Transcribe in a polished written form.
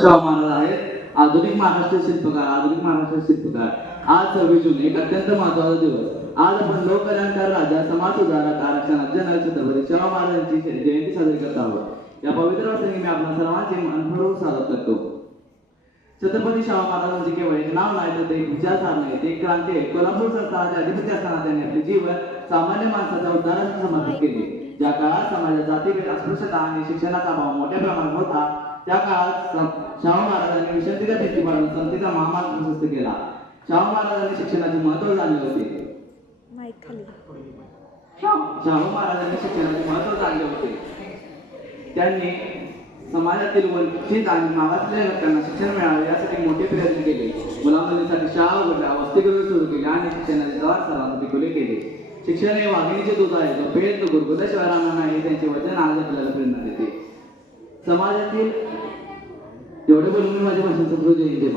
शाहू महाराज आहेत आधुनिक महाराष्ट्र शिल्पकार. आज 26 जून एक अत्यंत महत्त्वाचा दिवस. आज आपण लोककल्याणकार राजा, समाज सुधारक, आरक्षणात जनक छत्रपती शाहू महाराजांची जयंती साजरी करत आहोत. या पवित्र प्रसंगी मी आपल्या सर्वांचे मनपूर्वक स्वागत करतो. छत्रपती शाहू महाराजांचे केवळ एक नाव नाही तर ते एक विचारधारा नाही, ते एक क्रांती आहे. कोल्हापूर संस्थानाचे अधिपती असताना त्यांनी आपले जीवन सामान्य माणसाच्या उद्धारासाठी समर्पित केले. ज्या काळात समाजात जातीभेद, अस्पृश्यता आणि शिक्षणाचा अभाव मोठ्या प्रमाणात होता, त्या काळात शाहू महाराजांनी विषयांतिका भिंती पाडून संतीचा महामार्ग प्रशस्त केला. शाहू महाराजांनी शिक्षणाचे महत्त्व जाणले होते. शाहू महाराजांनी शिक्षणाचे महत्त्व जाणले होते. त्यांनी समाजातील वंचित आणि मागासलेल्या घटकांना शिक्षण मिळावे यासाठी मोठे प्रयत्न केले. मुलामुलींसाठी शाळा उघडल्या, वसतिगृह सुरू केले आणि शिक्षणाचे द्वार सर्वांना खुले केले. शिक्षण हे वाघिणीचे दूध आहे, जो पेट तो गुरगुरल्याशिवाय राहणार नाही, त्यांचे वचन आज आपल्याला प्रेरणा देते. समाजातील एवढे बोलून मी माझ्या भाषण संपवतो. जय हिंद.